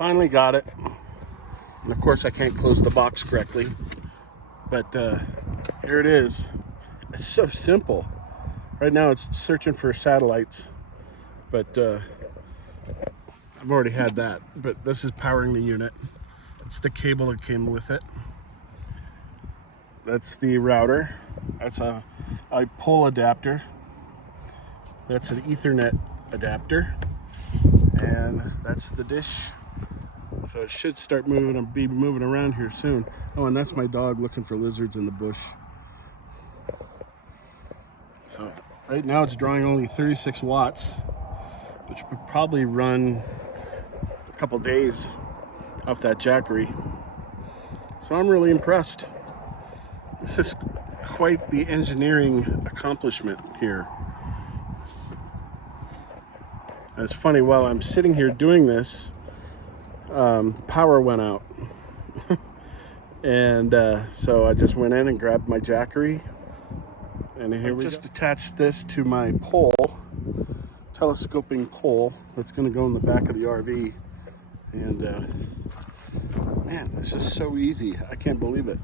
Finally got it. And of course I can't close the box correctly. But here it is. It's so simple. Right now it's searching for satellites. But I've already had that. But this is powering the unit. It's the cable that came with it. That's the router. That's a pole adapter. That's an Ethernet adapter. And that's the dish. So it should start moving and be moving around here soon. Oh, and that's my dog looking for lizards in the bush. So right now it's drawing only 36 watts, which would probably run a couple days off that Jackery. So I'm really impressed. This is quite the engineering accomplishment here. And it's funny, while I'm sitting here doing this, the power went out. And so I just went in and grabbed my Jackery. And here we just attached this to my pole, telescoping pole that's going to go in the back of the RV. And man, this is so easy. I can't believe it.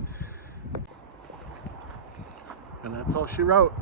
And that's all she wrote.